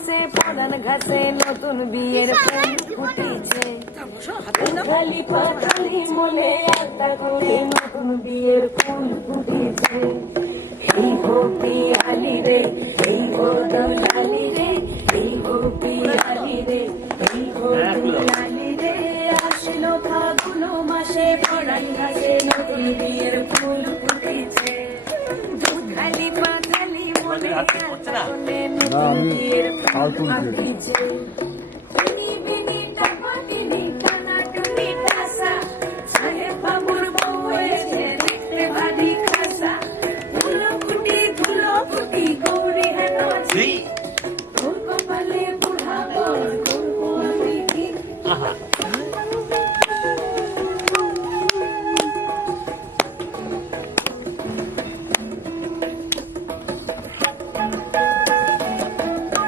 মাসে পরান ঘাসে নতুন বিয়ের ফুল ফুটেছে খালি পাখালি মনে একটা করে নতুন বিয়ের ফুল ফুটেছে এই গোপী আলি রে এই গোদল আলি রে এই গোপী আলি রে এই গোদল আলি রে আসলো ফাগুন মাসে পরান ঘাসে নতুন বিয়ের ফুল ফুটেছে দুধালি পাখালি মনে একটা করে নতুন বিয়ের ফুল ফুটেছে